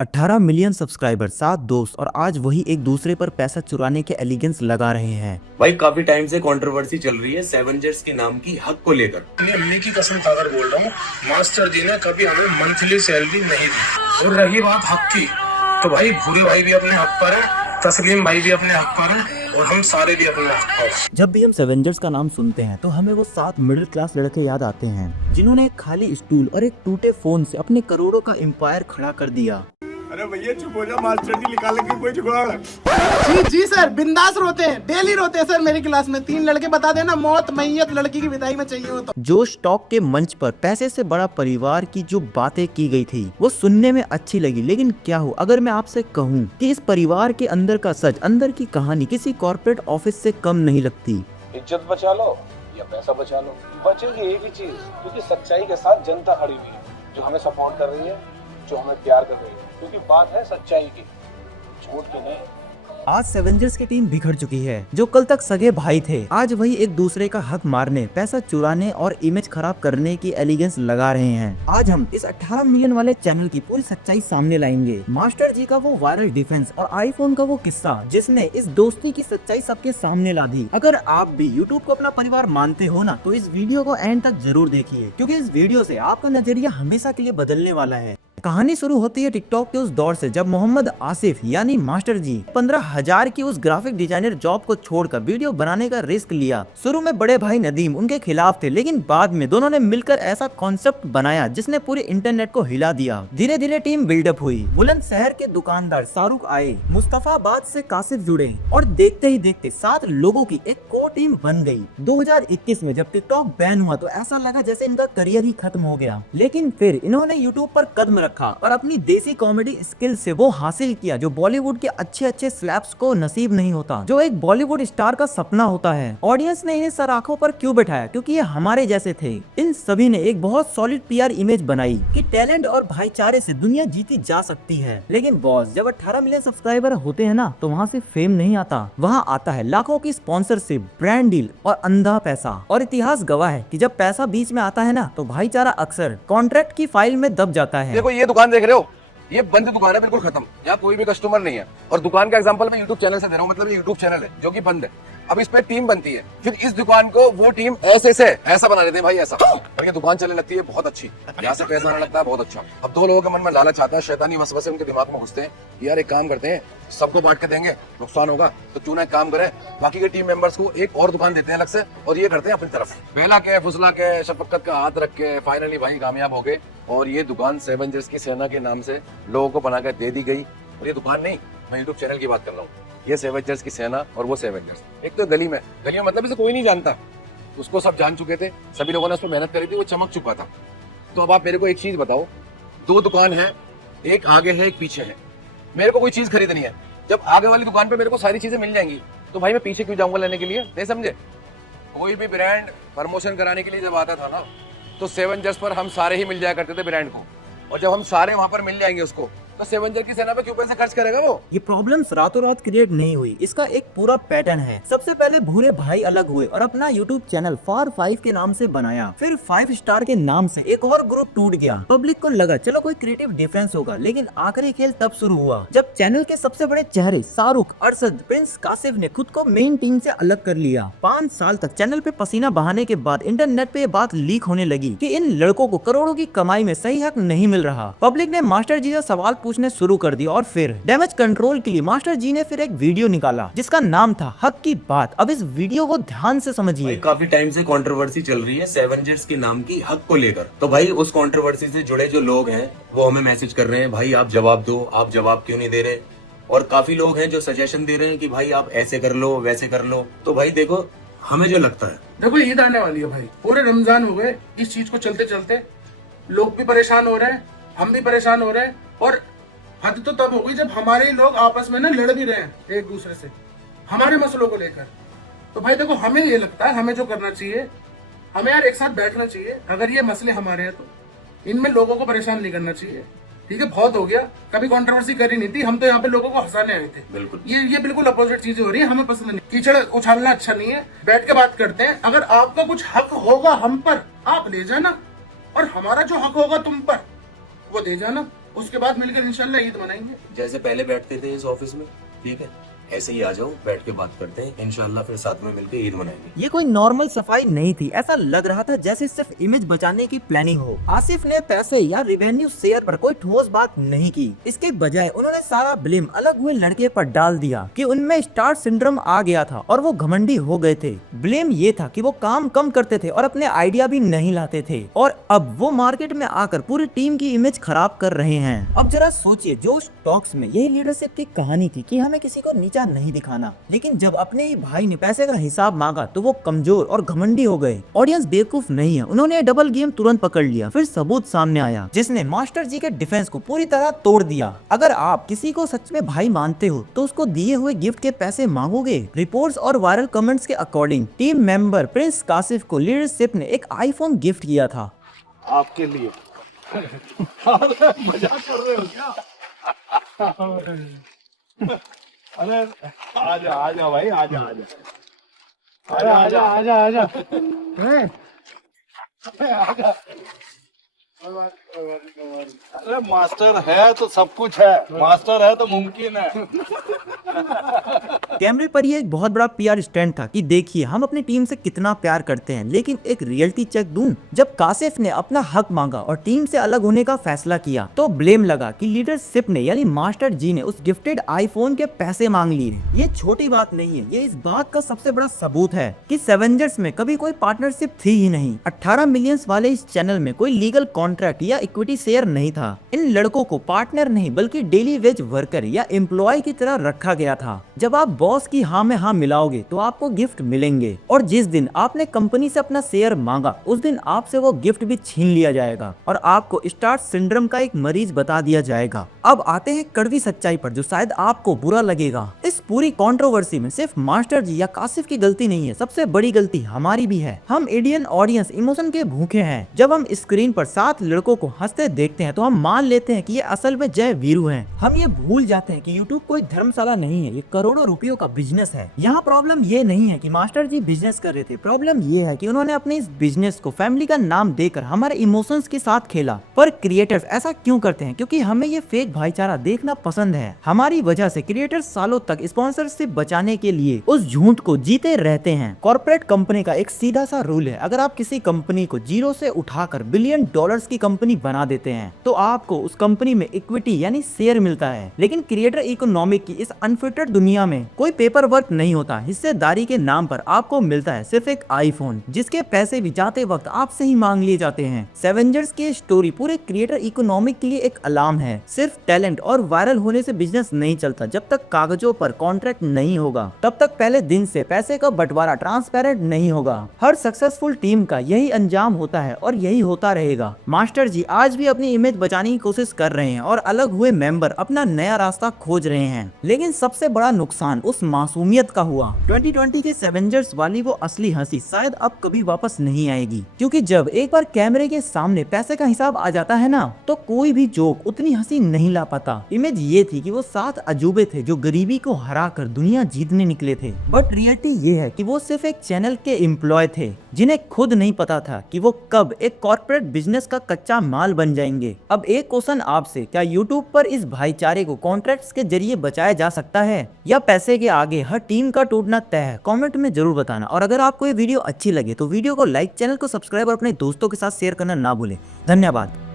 18 million subscriber, 7 दोस्त और आज वही एक दूसरे पर पैसा चुराने के एलिगेंस लगा रहे हैं। भाई काफी टाइम से कंट्रोवर्सी चल रही है सेवेंजर्स के नाम की हक को लेकर। अम्मी की कसम खाकर बोल रहा हूँ, मास्टर जी ने कभी हमें मंथली सैलरी नहीं दी। और रही बात हक की, तो भाई भूरे भाई भी अपने हक पर है, तस्लीम भाई भी अपने हक पर है और हम सारे भी अपने हक पर हैं। जब भी हम सेवेंजर्स का नाम सुनते हैं तो हमें वो 7 मिडिल क्लास लड़के याद आते हैं जिन्होंने एक खाली स्टूल और एक टूटे फोन से अपने करोड़ों का एम्पायर खड़ा कर दिया। अरे भैया चुप हो जा, मास्टर जी निकालेंगे कोई जुगाड़। जी सर, बिंदास रोते हैं, डेली रोते हैं सर। मेरी क्लास में 3 लड़के बता देना मौत मैयत लड़की की विदाई में चाहिए हो तो। जोश टॉक के मंच पर पैसे से बड़ा परिवार की जो बातें की गई थी वो सुनने में अच्छी लगी, लेकिन क्या हो अगर मैं आपसे कहूँ कि इस परिवार के अंदर का सच, अंदर की कहानी किसी कॉर्पोरेट ऑफिस से कम नहीं लगती। इज्जत बचा लो या पैसा बचा लो, बचेगी एक ही चीज, क्योंकि सच्चाई के साथ जनता खड़ी हुई है जो हमें सपोर्ट कर रही है, जो हमें प्यार कर रही है, क्योंकि बात है सच्चाई की, झूठ की नहीं। आज सेवेंजर्स की टीम बिखर चुकी है। जो कल तक सगे भाई थे आज वही एक दूसरे का हक मारने, पैसा चुराने और इमेज खराब करने की एलिगेंस लगा रहे हैं। आज हम इस 18 मिलियन वाले चैनल की पूरी सच्चाई सामने लाएंगे। मास्टर जी का वो वायरल डिफेंस और आईफोन का वो किस्सा जिसने इस दोस्ती की सच्चाई सबके सामने ला दी। अगर आप भी यूट्यूब को अपना परिवार मानते हो ना तो इस वीडियो को एंड तक जरूर देखिए, क्योंकि इस वीडियो से आपका नजरिया हमेशा के लिए बदलने वाला है। कहानी शुरू होती है टिकटॉक के उस दौर से जब मोहम्मद आसिफ यानी मास्टर जी 15,000 की उस ग्राफिक डिजाइनर जॉब को छोड़कर वीडियो बनाने का रिस्क लिया। शुरू में बड़े भाई नदीम उनके खिलाफ थे, लेकिन बाद में दोनों ने मिलकर ऐसा कॉन्सेप्ट बनाया जिसने पूरे इंटरनेट को हिला दिया। धीरे धीरे टीम बिल्डअप हुई। बुलंदशहर के दुकानदार शाहरुख आए, मुस्तफाबाद से कासिफ जुड़े और देखते ही देखते 7 लोगों की एक कोर टीम बन गई। 2021 में जब टिकटॉक बैन हुआ तो ऐसा लगा जैसे इनका करियर ही खत्म हो गया, लेकिन फिर इन्होंने यूट्यूब पर कदम रखा और अपनी देसी कॉमेडी स्किल से वो हासिल किया जो बॉलीवुड के अच्छे स्लैप्स को नसीब नहीं होता, जो एक बॉलीवुड स्टार का सपना होता है। ऑडियंस ने इन्हें सर आंखों पर क्यों बैठाया? क्योंकि ये हमारे जैसे थे। इन सभी ने एक बहुत सॉलिड पीआर इमेज बनाई कि टैलेंट और भाईचारे से दुनिया जीती जा सकती है। लेकिन बॉस, जब 18 मिलियन सब्सक्राइबर होते हैं ना तो वहाँ से फेम नहीं आता, वहाँ आता है लाखों की स्पॉन्सरशिप, ब्रांड डील और अंधा पैसा। और इतिहास गवाह है कि जब पैसा बीच में आता है ना तो भाईचारा अक्सर कॉन्ट्रैक्ट की फाइल में दब जाता है। देखो ये दुकान देख रहे हो, ये बंद दुकान है, बिल्कुल खत्म। यहाँ कोई भी कस्टमर नहीं है। और दुकान का एग्जांपल मैं यूट्यूब चैनल से दे रहा हूँ, मतलब ये यूट्यूब चैनल है जो कि बंद है। अब इस पे टीम बनती है, फिर इस दुकान को वो टीम ऐसे से ऐसा बना देते हैं भाई, ऐसा, और ये दुकान चलने लगती है बहुत अच्छी, यहाँ से पैसा आने लगता है बहुत अच्छा। अब 2 लोगों के मन में लालच आता है, शैतानी वसवसे उनके दिमाग में घुसते हैं, यार एक काम करते हैं, सबको बांट के देंगे, नुकसान होगा तो क्यों ना एक काम करें, बाकी के टीम मेंबर्स को एक और दुकान देते हैं अलग से और ये करते हैं अपनी तरफ। बहला के फुसला के शफकत का हाथ रख के फाइनली भाई कामयाब हो गए और ये दुकान सेवेंजर्स की सेना के नाम से लोगों को बनाकर दे दी गई। और ये दुकान नहीं, मैं यूट्यूब चैनल की बात कर रहा हूँ। ये सेवेंजर्स की सेना और वो सेवेंजर्स, एक तो गली में मतलब इसे कोई नहीं जानता, उसको सब जान चुके थे, सभी लोगों ने उस पर मेहनत करी थी, वो चमक चुका था। तो अब आप मेरे को एक चीज बताओ, 2 दुकान है, एक आगे है एक पीछे है, मेरे को कोई चीज खरीदनी है, जब आगे वाली दुकान पे मेरे को सारी चीजें मिल जाएंगी तो भाई मैं पीछे क्यों जाऊंगा लेने के लिए? नहीं समझे? कोई भी ब्रांड प्रमोशन कराने के लिए जब आता था ना तो सेवेंजर्स पर हम सारे ही मिल जाया करते थे ब्रांड को, और जब हम सारे वहां पर मिल जाएंगे उसको तो सेवेंजर की सेना पे क्यों पैसे खर्च करेगा वो? ये प्रॉब्लम्स रातों रात क्रिएट नहीं हुई, इसका एक पूरा पैटर्न है। सबसे पहले भूरे भाई अलग हुए और अपना यूट्यूब चैनल फार 5 के नाम से बनाया। फिर 5 स्टार के नाम से एक और ग्रुप टूट गया। पब्लिक को लगा चलो कोई क्रिएटिव डिफरेंस होगा, लेकिन आखिरी खेल तब शुरू हुआ जब चैनल के सबसे बड़े चेहरे शाहरुख, अरशद, प्रिंस कासिफ ने खुद को मेन टीम से अलग कर लिया। 5 साल तक चैनल पे पसीना बहाने के बाद इंटरनेट पे ये बात लीक होने लगी कि इन लड़कों को करोड़ों की कमाई में सही हक नहीं मिल रहा। पब्लिक ने मास्टर जी से सवाल पूछने शुरू कर दिया और फिर डैमेज कंट्रोल के लिए मास्टर जी ने फिर एक वीडियो निकाला जिसका नाम था हक की बात। अब इस वीडियो को ध्यान से समझिए। काफी टाइम से कंट्रोवर्सी चल रही है सेवेंजर्स के नाम की हक को लेकर। तो भाई उस कंट्रोवर्सी से जुड़े जो लोग हैं वो हमें मैसेज कर रहे हैं, भाई आप जवाब दो, आप जवाब क्यों नहीं दे रहे? और काफी लोग हैं जो सजेशन दे रहे हैं कि भाई आप ऐसे कर लो, वैसे कर लो। तो भाई देखो, हमें जो लगता है, देखो ईद आने वाली है भाई, पूरे रमजान हो गए इस चीज को चलते चलते, लोग भी परेशान हो रहे हैं, हम भी परेशान हो रहे हैं, और हद तो तब हो गई जब हमारे ही लोग आपस में ना लड़ भी रहे हैं एक दूसरे से हमारे मसलों को लेकर। तो भाई देखो, हमें ये लगता है हमें जो करना चाहिए, हमें यार एक साथ बैठना चाहिए। अगर ये मसले हमारे हैं तो इनमें लोगों को परेशान नहीं करना चाहिए। ठीक है, बहुत हो गया, कभी कंट्रोवर्सी करी नहीं थी, हम तो यहाँ पे लोगों को हंसाने आए थे। बिल्कुल ये बिल्कुल अपोजिट चीजें हो रही है, हमें पसंद नहीं। कीचड़ उछालना अच्छा नहीं है, बैठ के बात करते हैं। अगर आपका कुछ हक होगा हम पर, आप ले जाना, और हमारा जो हक होगा तुम पर वो दे जाना। उसके बाद मिलकर इंशाल्लाह ईद मनाएंगे। जैसे पहले बैठते थे इस ऑफिस में, ठीक है, ऐसे ही आ जाओ, बैठ के बात करते हैं, इंशाल्लाह फिर साथ में मिलकर ईद मनाएंगे। ये कोई नॉर्मल सफाई नहीं थी, ऐसा लग रहा था जैसे सिर्फ इमेज बचाने की प्लानिंग हो। आसिफ ने पैसे या रिवेन्यू शेयर पर कोई ठोस बात नहीं की, इसके बजाय उन्होंने सारा ब्लेम अलग हुए लड़के पर डाल दिया कि उनमें स्टार सिंड्रोम आ गया था और वो घमंडी हो गए थे। ब्लेम ये था कि वो काम कम करते थे और अपने आइडिया भी नहीं लाते थे, और अब वो मार्केट में आकर पूरी टीम की इमेज खराब कर रहे हैं। अब जरा सोचिए, जोश टॉक्स में यही लीडरशिप की कहानी थी कि हमें किसी को नीचा नहीं दिखाना, लेकिन जब अपने ही भाई ने पैसे का हिसाब मांगा तो वो कमजोर और घमंडी हो गए। ऑडियंस बेवकूफ नहीं है, उन्होंने डबल गेम तुरंत पकड़ लिया। फिर सबूत सामने आया जिसने मास्टर जी के डिफेंस को पूरी तरह तोड़ दिया। अगर आप किसी को सच में भाई मानते हो तो उसको दिए हुए गिफ्ट के पैसे मांगोगे। रिपोर्ट्स और वायरल कमेंट्स के according team member Prince Kashif को लीडरशिप ने एक आईफोन गिफ्ट किया था। आपके लिए मजाक कर रहे हो क्या? अरे आजा आजा भाई, आजा आजा आजा आजा आजा आजा आजा। अरे मास्टर है तो सब कुछ है, मास्टर है तो मुमकिन है। कैमरे पर ये एक बहुत बड़ा पीआर स्टैंड था कि देखिए हम अपनी टीम से कितना प्यार करते हैं, लेकिन एक रियलिटी चेक दूं, जब कासिफ ने अपना हक मांगा और टीम से अलग होने का फैसला किया तो ब्लेम लगा कि लीडरशिप ने यानी मास्टर जी ने उस गिफ्टेड आईफोन के पैसे मांग लिए। ये छोटी बात नहीं है, ये इस बात का सबसे बड़ा सबूत है कि सेवेंजर्स में कभी कोई पार्टनरशिप थी ही नहीं। 18 मिलियन वाले इस चैनल में कोई लीगल कॉन्ट्रैक्ट या इक्विटी शेयर नहीं था। इन लड़कों को पार्टनर नहीं बल्कि डेली वेज वर्कर या एम्प्लॉय की तरह रखा गया था। जब आप बॉस की हाँ में हाँ मिलाओगे तो आपको गिफ्ट मिलेंगे, और जिस दिन आपने कंपनी से अपना शेयर मांगा उस दिन आपसे वो गिफ्ट भी छीन लिया जाएगा और आपको स्टार सिंड्रोम का एक मरीज बता दिया जाएगा। अब आते हैं कड़वी सच्चाई पर, जो शायद आपको बुरा लगेगा। इस पूरी कंट्रोवर्सी में सिर्फ मास्टर जी या कासिफ की गलती नहीं है, सबसे बड़ी गलती हमारी भी है। हम इंडियन ऑडियंस इमोशन के भूखे हैं। जब हम स्क्रीन पर 7 लड़कों को हंसते देखते हैं तो हम मान लेते हैं कि ये असल में जय वीरू हैं। हम ये भूल जाते हैं कि यूट्यूब कोई धर्मशाला नहीं है, ये करोड़ों रुपयों का बिजनेस है। यहाँ प्रॉब्लम ये नहीं है कि मास्टर जी बिजनेस कर रहे थे, प्रॉब्लम ये है कि उन्होंने अपने इस बिजनेस को फैमिली का नाम देकर हमारे इमोशंस के साथ खेला। पर क्रिएटर्स ऐसा क्यों करते हैं? क्योंकि हमें ये फेक भाईचारा देखना पसंद है। हमारी वजह से क्रिएटर्स सालों तक स्पॉन्सरशिप बचाने के लिए उस झूठ को जीते रहते हैं। कॉर्पोरेट कंपनी का एक सीधा सा रूल है, अगर आप किसी कंपनी को जीरो से उठाकर बिलियन डॉलर्स की कंपनी बना देते हैं तो आपको उस कंपनी में इक्विटी यानी शेयर मिलता है। लेकिन क्रिएटर इकोनॉमिक की इस अनफिल्टर्ड दुनिया में कोई पेपर वर्क नहीं होता। हिस्सेदारी के नाम पर आपको मिलता है सिर्फ एक आईफोन, जिसके पैसे भी जाते वक्त आपसे ही मांग लिए जाते हैं। सेवेंजर्स की स्टोरी पूरे क्रिएटर इकोनॉमिक के लिए एक अलार्म है। सिर्फ टैलेंट और वायरल होने से बिजनेस नहीं चलता। जब तक कागजों पर कॉन्ट्रैक्ट नहीं होगा तब तक पहले दिन से पैसे का बंटवारा ट्रांसपेरेंट नहीं होगा। हर सक्सेसफुल टीम का यही अंजाम होता है और यही होता रहेगा। मास्टर जी आज भी अपनी इमेज बचाने की कोशिश कर रहे हैं और अलग हुए मेंबर अपना नया रास्ता खोज रहे हैं, लेकिन सबसे बड़ा नुकसान उस मासूमियत का हुआ। 2020 के सेवेंजर्स वाली वो असली हंसी शायद अब कभी वापस नहीं आएगी, क्योंकि जब एक बार कैमरे के सामने पैसे का हिसाब आ जाता है ना तो कोई भी जोक उतनी हंसी नहीं ला पाता। इमेज ये थी कि वो 7 अजूबे थे जो गरीबी को हरा कर दुनिया जीतने निकले थे, बट रियलिटी ये है कि वो सिर्फ एक चैनल के एम्प्लॉय थे जिन्हें खुद नहीं पता था कि वो कब एक कॉर्पोरेट बिजनेस का कच्चा माल बन जाएंगे। अब एक क्वेश्चन आपसे, क्या यूट्यूब पर इस भाईचारे को कॉन्ट्रैक्ट्स के जरिए बचाया जा सकता है या पैसे के आगे हर टीम का टूटना तय है? कमेंट में जरूर बताना। और अगर आपको ये वीडियो अच्छी लगे तो वीडियो को लाइक, चैनल को सब्सक्राइब और अपने दोस्तों के साथ शेयर करना ना भूलें। धन्यवाद।